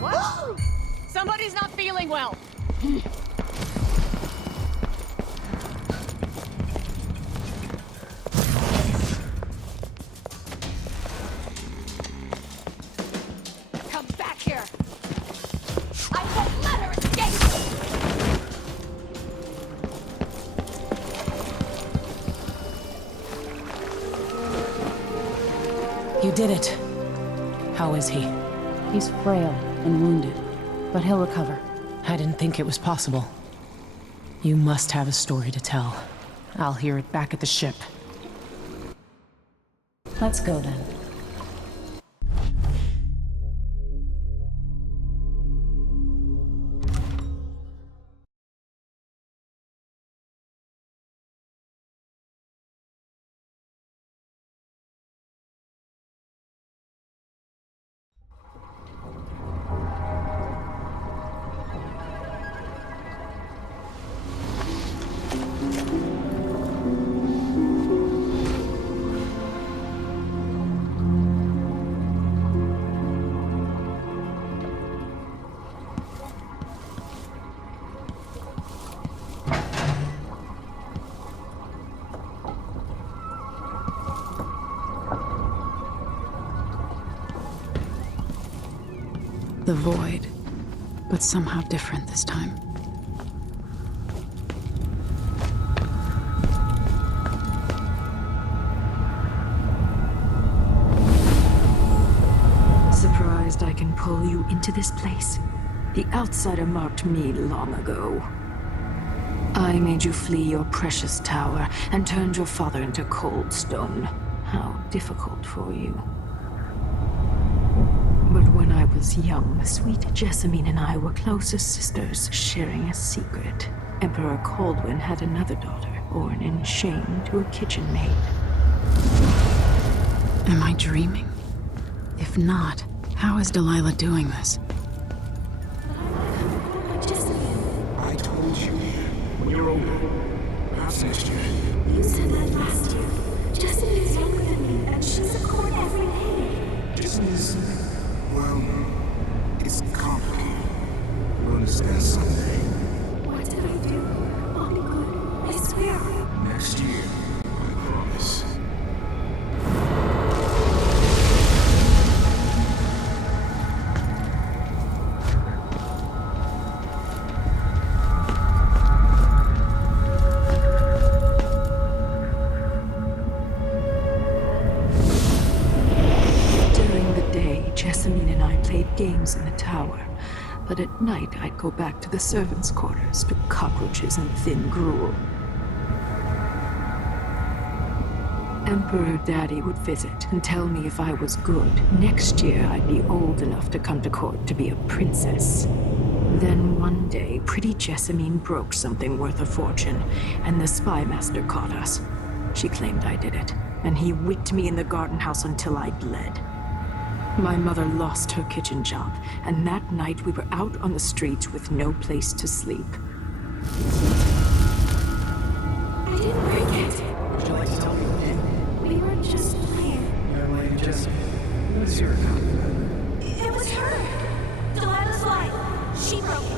What? Somebody's not feeling well. Come back here. I won't let her escape. You did it. How is he? He's frail and wounded, but he'll recover. I didn't think it was possible. You must have a story to tell. I'll hear it back at the ship. Let's go then. The void, but somehow different this time. Surprised I can pull you into this place? The outsider marked me long ago. I made you flee your precious tower and turned your father into cold stone. How difficult for you. But when I was young, sweet Jessamine and I were close as sisters, sharing a secret. Emperor Kaldwin had another daughter, born in shame to a kitchen maid. Am I dreaming? If not, how is Delilah doing this? I told you, when you're older, perhaps next year. You said that last year. Jessamine's younger than me, and she's a court every day. Disney's, well, it's complicated. You'll understand someday. What did I do? I'll be good. I swear. Next year, I promise. Jessamine and I played games in the tower, but at night I'd go back to the servants' quarters to cockroaches and thin gruel. Emperor Daddy would visit and tell me if I was good. Next year I'd be old enough to come to court to be a princess. Then one day, pretty Jessamine broke something worth a fortune, and the spy master caught us. She claimed I did it, and he whipped me in the garden house until I bled. My mother lost her kitchen job, and that night we were out on the streets with no place to sleep. I didn't break it. Would you like to tell me what did? We were just playing. Young lady Jessamine, what is your account of that? It was her. Delilah's life. She broke it.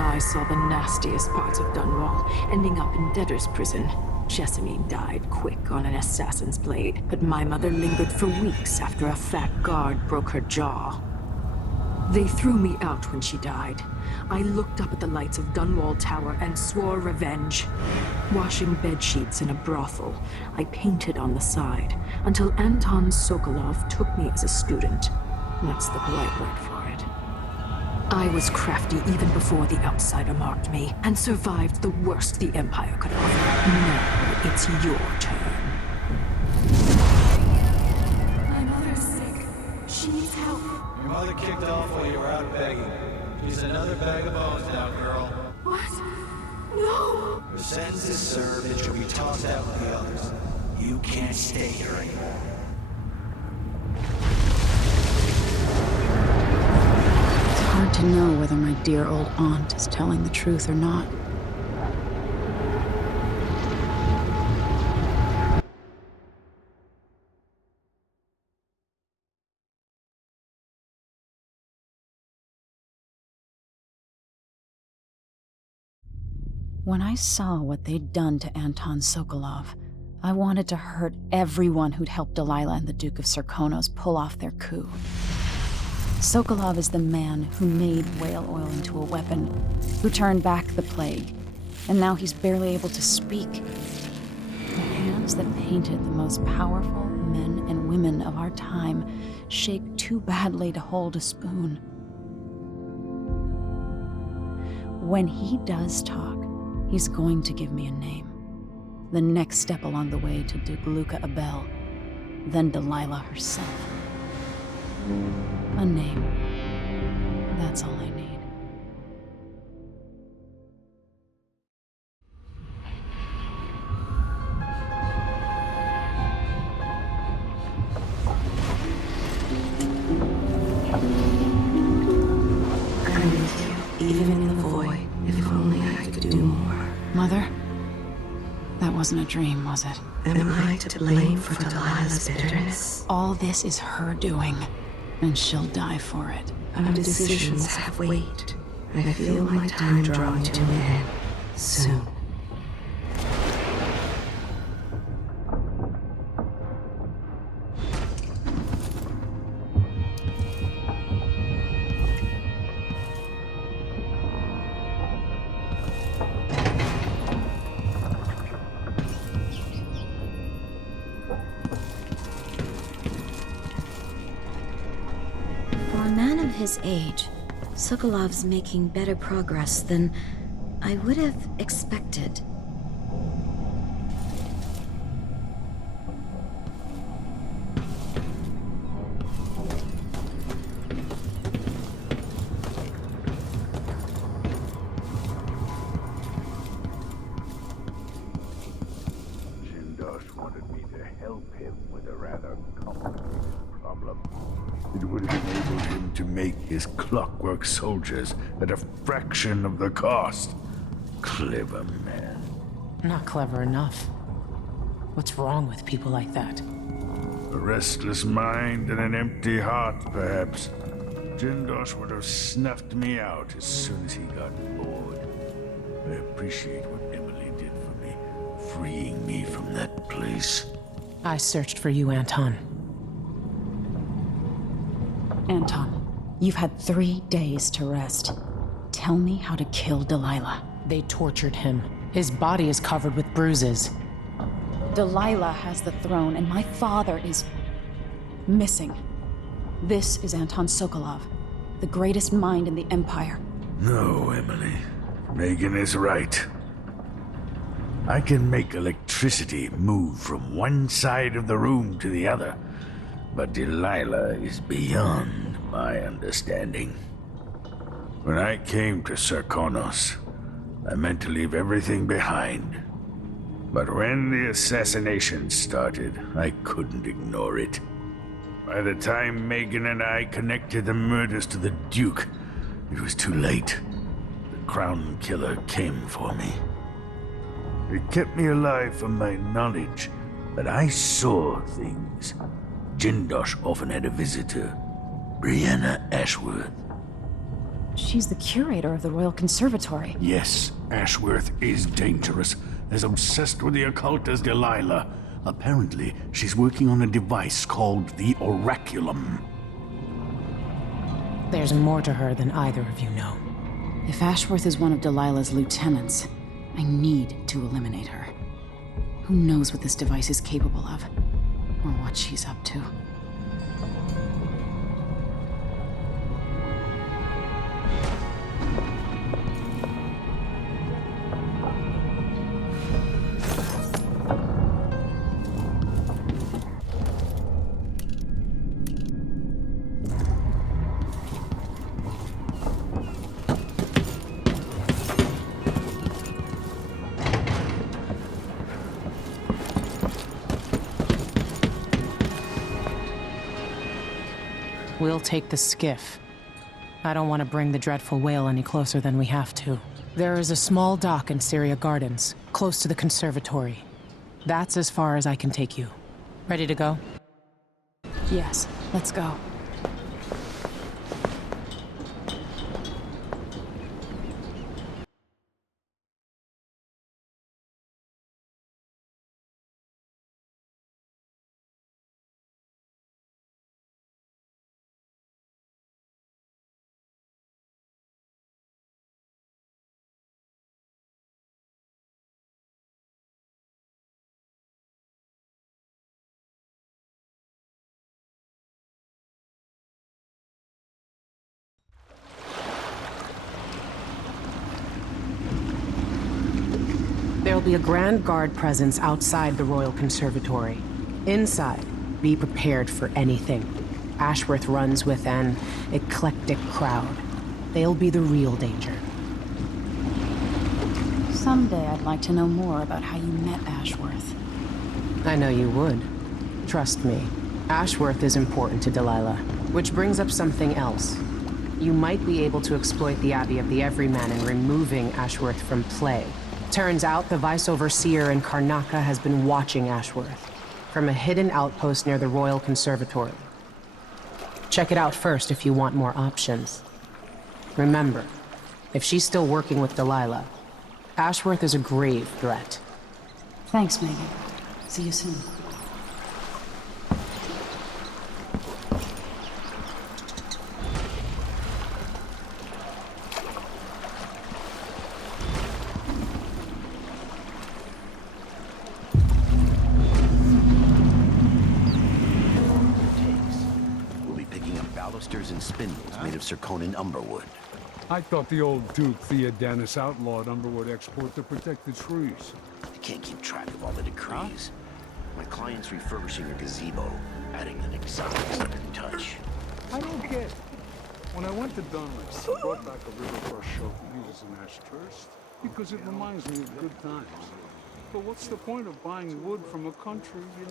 I saw the nastiest parts of Dunwall, ending up in debtor's prison. Jessamine died quick on an assassin's blade, but my mother lingered for weeks after a fat guard broke her jaw. They threw me out when she died. I looked up at the lights of Dunwall Tower and swore revenge. Washing bedsheets in a brothel, I painted on the side, until Anton Sokolov took me as a student. That's the polite word for it. I was crafty even before the outsider marked me, and survived the worst the Empire could offer. Now it's your turn. My mother's Your mother kicked off while you were out begging. She's another bag of bones now, girl. What? No! Her sentence is served and she'll be tossed out with the others. You can't stay here anymore. It's hard to know whether my dear old aunt is telling the truth or not. When I saw what they'd done to Anton Sokolov, I wanted to hurt everyone who'd helped Delilah and the Duke of Serkonos pull off their coup. Sokolov is the man who made whale oil into a weapon, who turned back the plague, and now he's barely able to speak. The hands that painted the most powerful men and women of our time shake too badly to hold a spoon. When he does talk, he's going to give me a name. The next step along the way to Duke Luca Abel, then Delilah herself. A name. That's all I need. I'm with you, even in the void. If only I could do more. Mother? That wasn't a dream, was it? Am I to blame for Delilah's bitterness? All this is her doing, and she'll die for it. Our decisions have weight. I feel my time drawing to an end soon. His age, Sokolov's making better progress than I would have expected. Jindosh wanted me to help him with a rather complicated problem. It would enable him to make his clockwork soldiers at a fraction of the cost. Clever man. Not clever enough. What's wrong with people like that? A restless mind and an empty heart, perhaps. Jindosh would have snuffed me out as soon as he got bored. I appreciate what Emily did for me, freeing me from that place. I searched for you, Anton. Anton, you've had 3 days to rest. Tell me how to kill Delilah. They tortured him. His body is covered with bruises. Delilah has the throne, and my father is missing. This is Anton Sokolov, the greatest mind in the Empire. No, Emily. Megan is right. I can make electricity move from one side of the room to the other. But Delilah is beyond my understanding. When I came to Serkonos, I meant to leave everything behind. But when the assassination started, I couldn't ignore it. By the time Megan and I connected the murders to the Duke, it was too late. The Crown Killer came for me. It kept me alive from my knowledge, but I saw things. Jindosh often had a visitor, Brianna Ashworth. She's the curator of the Royal Conservatory. Yes, Ashworth is dangerous, as obsessed with the occult as Delilah. Apparently, she's working on a device called the Oraculum. There's more to her than either of you know. If Ashworth is one of Delilah's lieutenants, I need to eliminate her. Who knows what this device is capable of? Or what she's up to. We'll take the skiff. I don't want to bring the dreadful whale any closer than we have to. There is a small dock in Syria Gardens, close to the conservatory. That's as far as I can take you. Ready to go? Yes, let's go. There'll be a Grand Guard presence outside the Royal Conservatory. Inside, be prepared for anything. Ashworth runs with an eclectic crowd. They'll be the real danger. Someday I'd like to know more about how you met Ashworth. I know you would. Trust me. Ashworth is important to Delilah. Which brings up something else. You might be able to exploit the Abbey of the Everyman in removing Ashworth from play. Turns out the Vice Overseer in Karnaca has been watching Ashworth from a hidden outpost near the Royal Conservatory. Check it out first if you want more options. Remember, if she's still working with Delilah, Ashworth is a grave threat. Thanks, Megan. See you soon. And spindles made of zirconin umberwood. I thought the old Duke Theodanis outlawed umberwood export to protect the trees. I can't keep track of all the decrees. My client's refurbishing a gazebo, adding an exotic touch. I don't get it. When I went to Dunlop's, I brought back a river brush show to use as an ash tourist because it reminds me of good times. But what's the point of buying wood from a country you...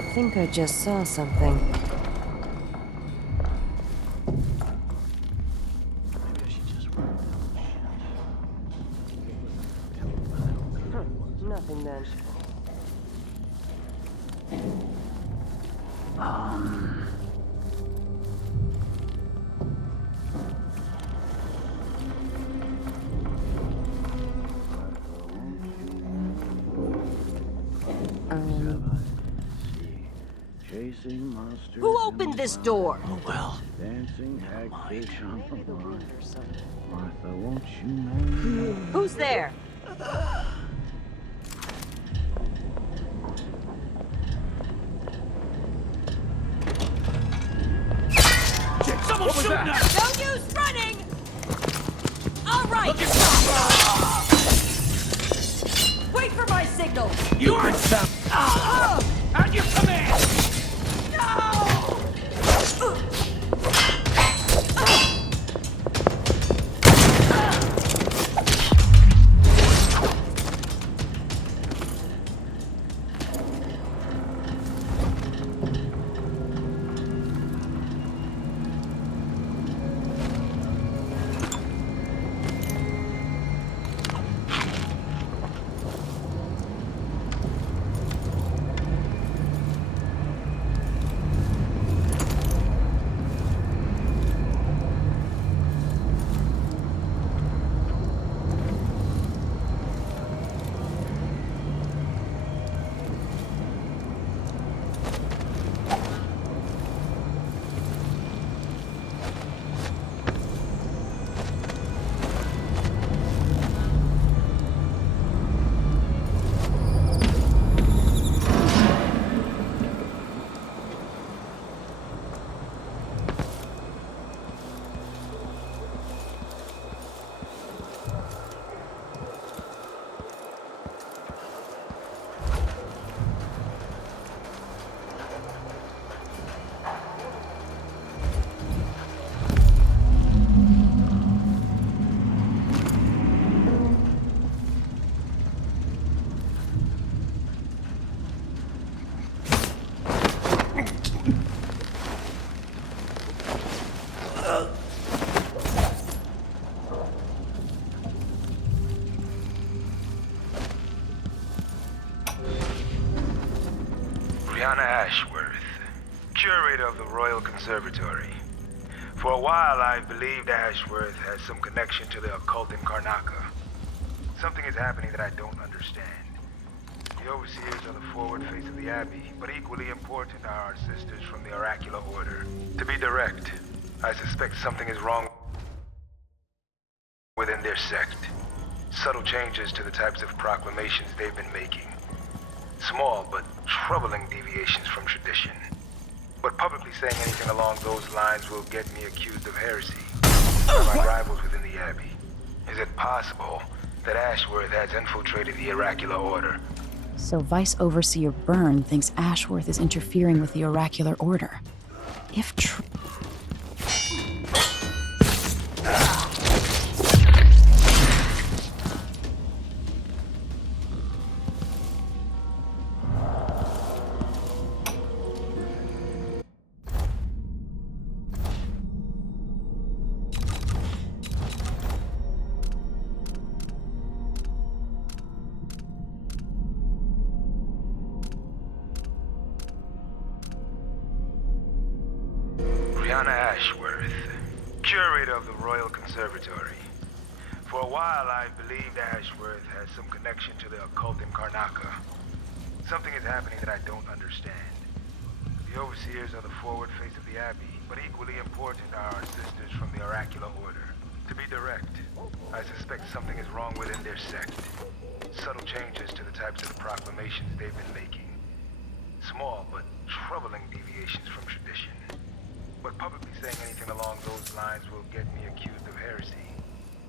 I think I just saw something. Nothing then. Who opened this door? Oh, well. Dancing hagfish on the line. Martha, won't you marry me? Who's there? Someone shoot us! No use running! All right! Wait for my signal! You are some... At your command! Brianna Ashworth, curator of the Royal Conservatory. For a while, I've believed Ashworth has some connection to the occult in Karnaca. Something is happening that I don't understand. The overseers are the forward face of the Abbey, but equally important are our sisters from the Oracular Order. To be direct, I suspect something is wrong within their sect. Subtle changes to the types of proclamations they've been making. Small but troubling deviations from tradition. But publicly saying anything along those lines will get me accused of heresy by my rivals within the Abbey. Is it possible that Ashworth has infiltrated the Oracular Order? So Vice Overseer Byrne thinks Ashworth is interfering with the Oracular Order. If true... Brianna Ashworth, curator of the Royal Conservatory. For a while, I've believed Ashworth has some connection to the occult in Karnaca. Something is happening that I don't understand. The overseers are the forward face of the Abbey, but equally important are our sisters from the Oracular Order. To be direct, I suspect something is wrong within their sect. Subtle changes to the types of proclamations they've been making. Small but troubling deviations from tradition. But publicly saying anything along those lines will get me accused of heresy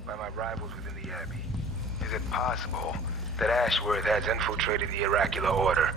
by my rivals within the Abbey. Is it possible that Ashworth has infiltrated the Oracular Order?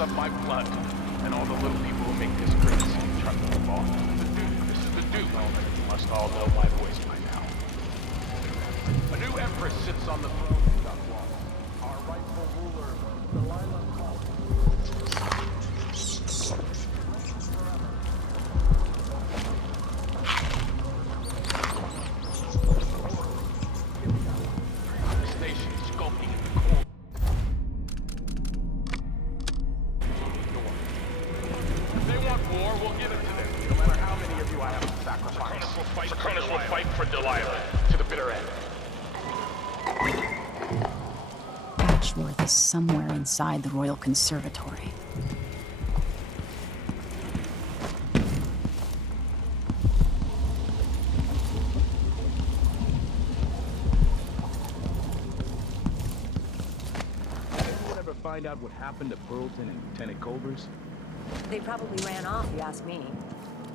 Of my blood, and all the little people who make this great city trust the boss. The Duke, this is the Duke. You must all know my voice by now. A new Empress sits on the throne of Dunwall. Our rightful ruler, Delilah Copperspoon. This nation is skulking in the corner. War, we'll give it to them, no matter how many of you I have to sacrifice. Serkonos will fight for Delilah to the bitter end. Ashworth is somewhere inside the Royal Conservatory. Did anyone ever find out what happened to Burleton and Lieutenant Culvers? They probably ran off, if you ask me.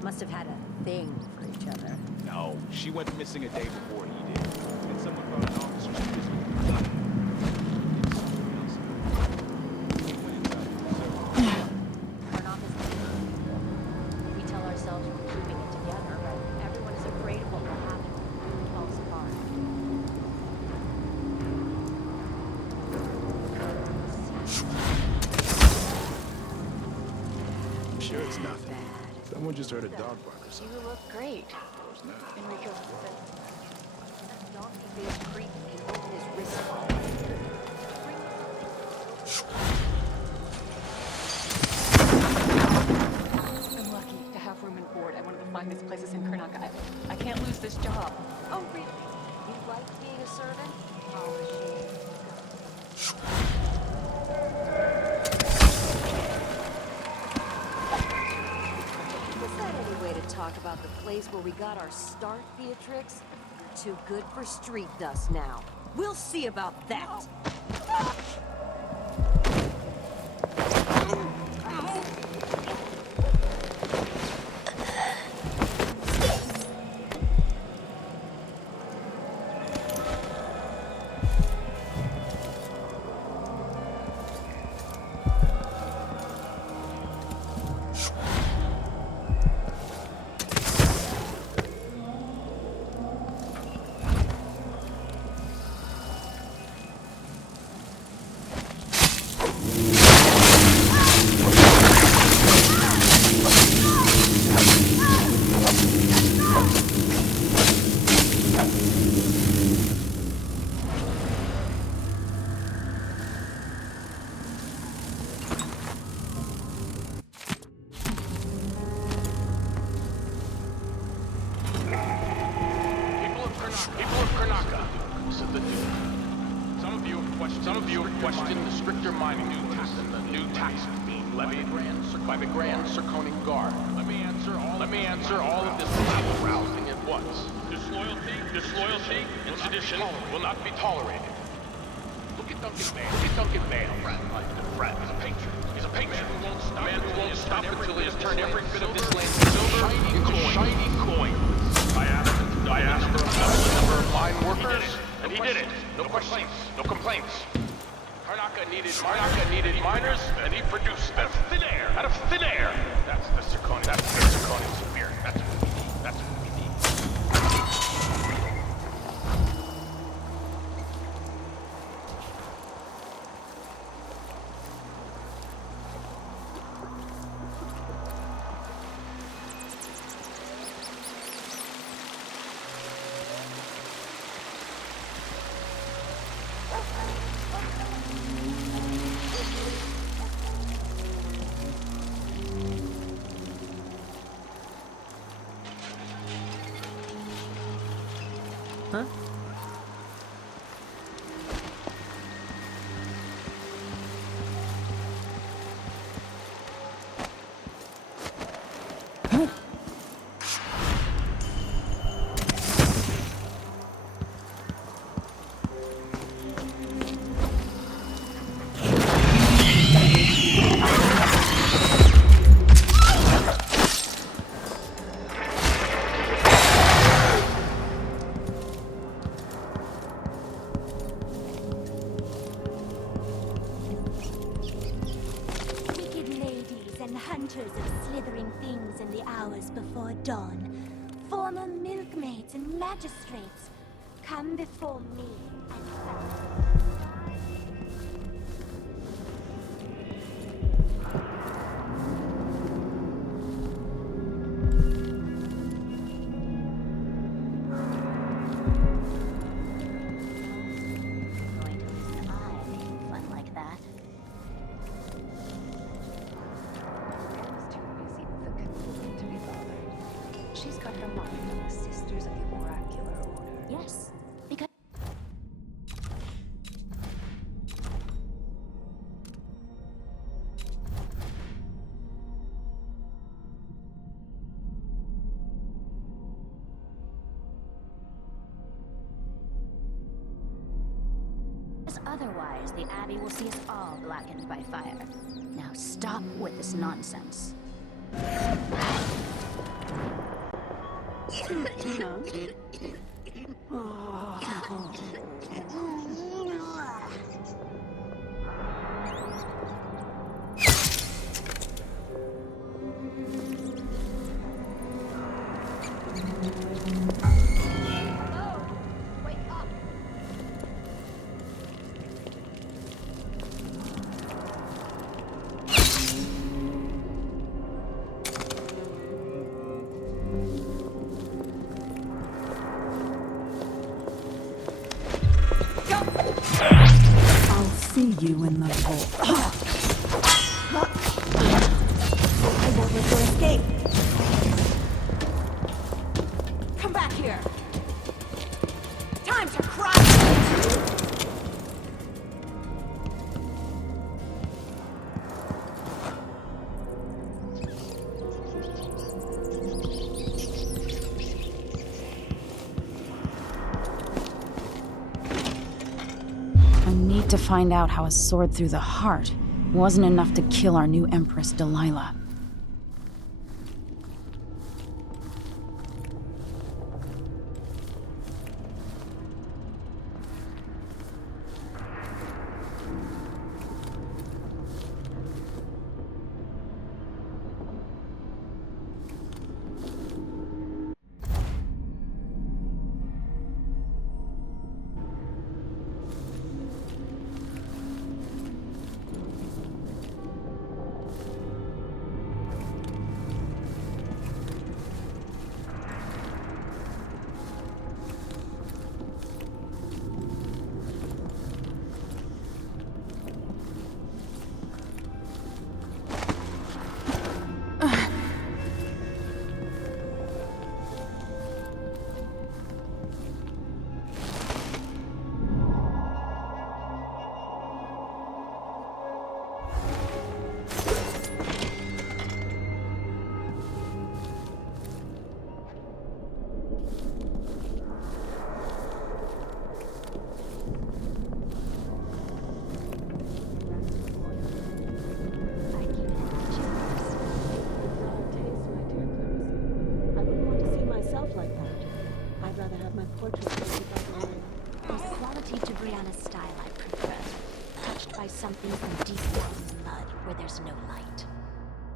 Must have had a thing for each other. No, she went missing a day before he did. And someone brought an officer she was with. Karnaca sure it's nothing. Someone just heard a dog bark or something. You look great. Enrico said donkey-faced creep people with his wrist. I'm lucky to have room and board at one of the finest places in Karnaca. I can't lose this job. Oh, really? You like being a servant? Oh, Is that any way to talk about the place where we got our start, Beatrix? You're too good for street dust now. We'll see about that. Some of you have questioned the stricter mining new tax being levied by the Grand Circonian Guard. Let me answer all of this rabble-rousing at once. Disloyalty and sedition will not be tolerated. Look at Duncan Vale. He's a patriot. He's a man who won't stop until he has turned every bit of this land silver into shiny coin. I asked for a number of mine workers, and he did it. No questions, no complaints. Karnaca needed miners, and he produced them. Out of thin air. That's the Circonian spirit. That's what we need. Huh? Hunters of slithering things in the hours before dawn. Former milkmaids and magistrates. Come before me and otherwise, the Abbey will see us all blackened by fire. Now stop with this nonsense. you in the hole. I won't let you escape. Come back here. Time to cry. I need to find out how a sword through the heart wasn't enough to kill our new Empress, Delilah.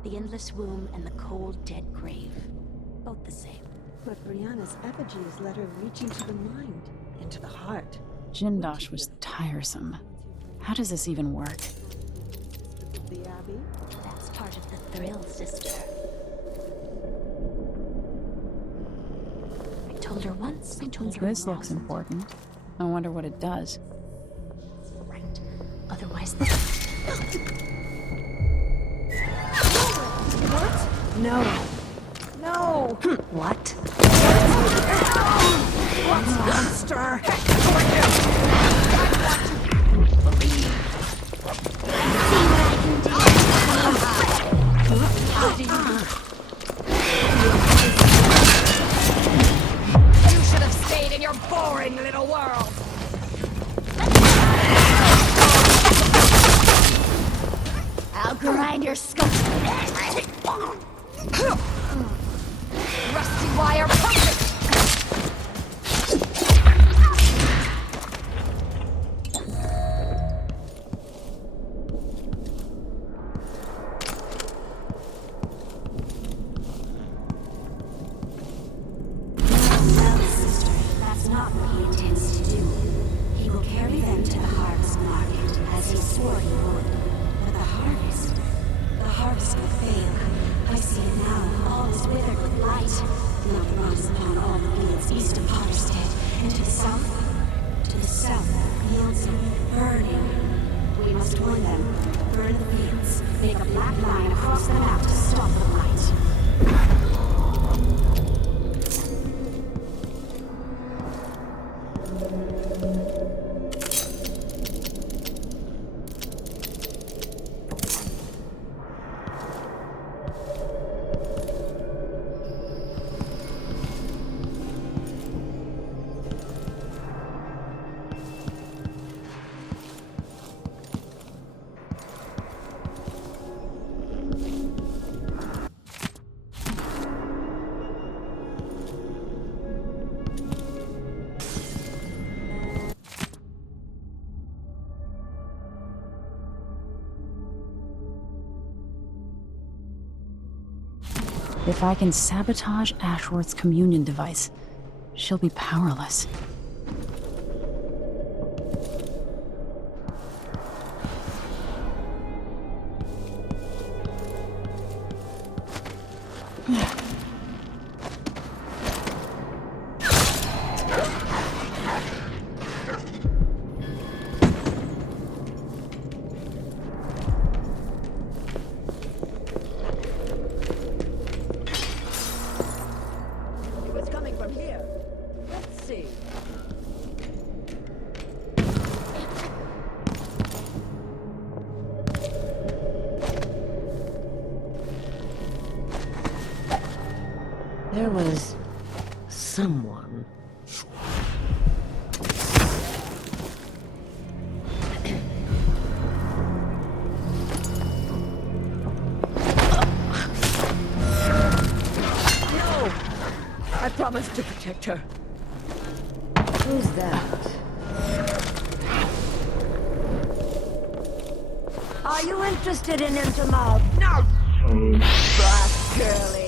The endless womb and the cold, dead grave. Both the same. But Brianna's effigies let her reach into the mind, into the heart. Jindosh was tiresome. How does this even work? The Abbey? That's part of the thrill, sister. I told her once, I told her This looks important. I wonder what it does. Right. Otherwise... What? No. No! What? Monster! You should have stayed in your boring little world! I'll grind your skull. Rusty wire perfect! Well, sister, that's not what he intends to do. He will carry them to the harvest market, as he swore he would. But the harvest will fail. I see it now, all is withered with light. Not rocks upon all the fields east of Potterstead, and to the south? To the south, fields of burning. We must warn them. Burn the fields. Make a black line across the map to stop the light. If I can sabotage Ashworth's communion device, she'll be powerless. There was someone. No! I promised to protect her. Who's that? Are you interested in him tomorrow? No! Brass girly.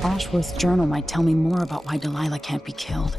Ashworth's journal might tell me more about why Delilah can't be killed.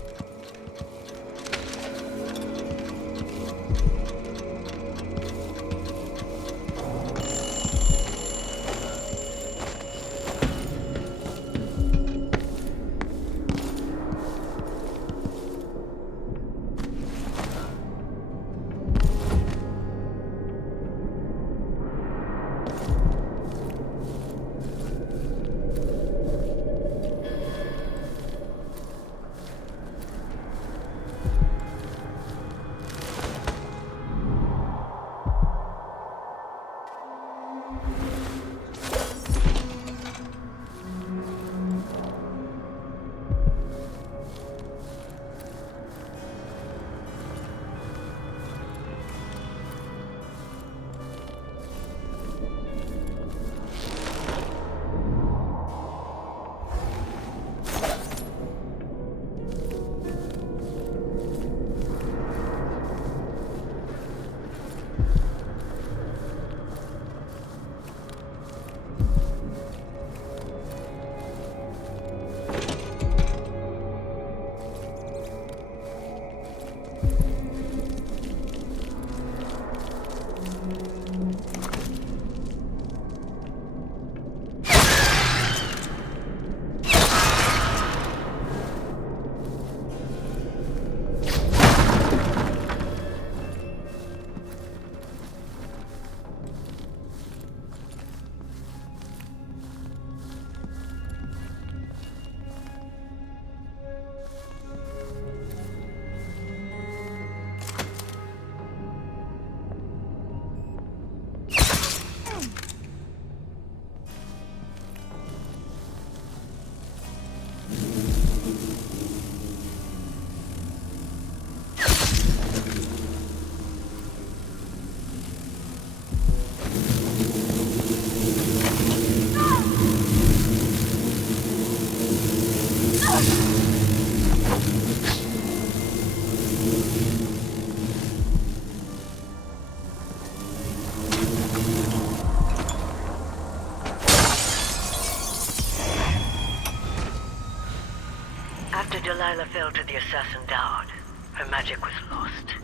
After Delilah fell to the assassin Dowd, her magic was lost,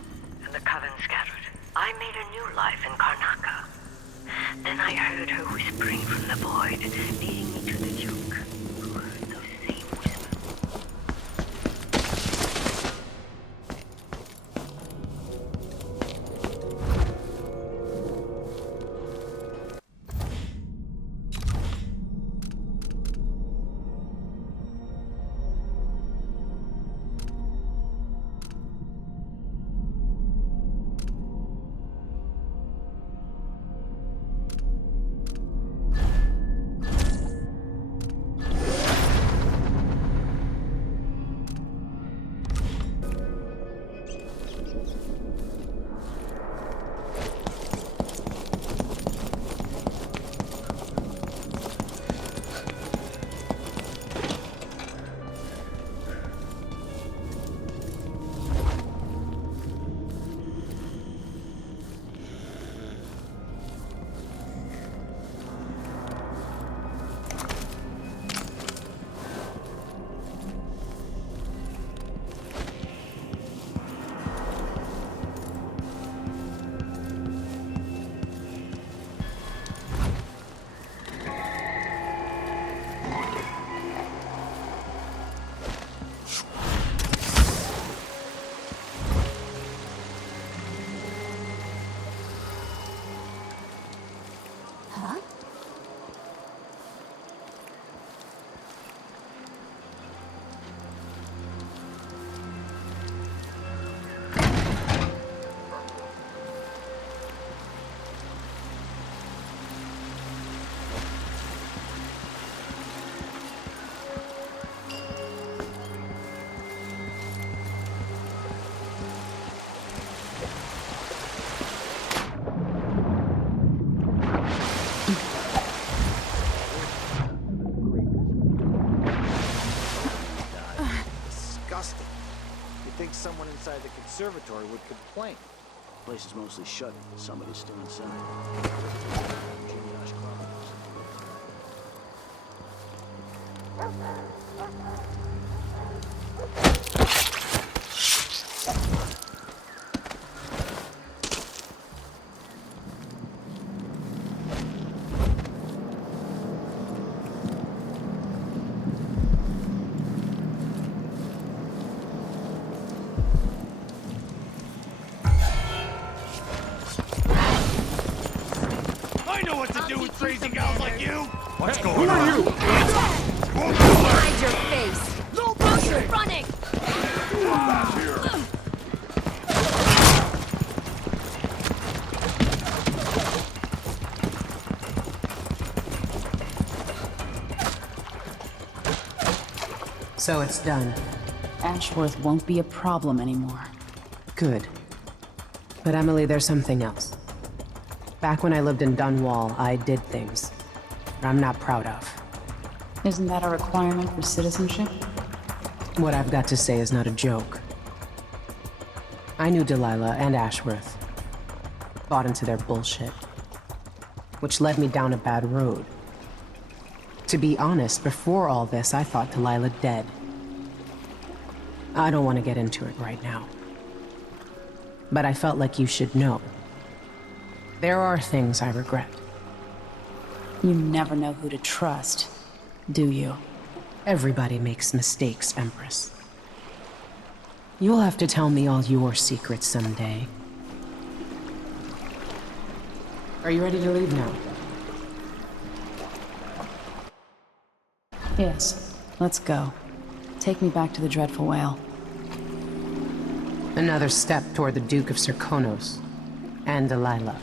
and the coven scattered. I made a new life in Karnaca. Then I heard her whispering from the void, leading me to the Duke, who heard those same whispers. think someone inside the conservatory would complain. The place is mostly shut. Somebody's still inside. I know what to do with crazy gals like you! What's going on? Who are you? Hide your face! No bullshit! Running! So it's done. Ashworth won't be a problem anymore. Good. But Emily, there's something else. Back when I lived in Dunwall, I did things I'm not proud of. Isn't that a requirement for citizenship? What I've got to say is not a joke. I knew Delilah and Ashworth. Bought into their bullshit. Which led me down a bad road. To be honest, before all this, I thought Delilah dead. I don't want to get into it right now. But I felt like you should know. There are things I regret. You never know who to trust, do you? Everybody makes mistakes, Empress. You'll have to tell me all your secrets someday. Are you ready to leave now? Yes. Let's go. Take me back to the Dreadful Whale. Another step toward the Duke of Serkonos and Delilah.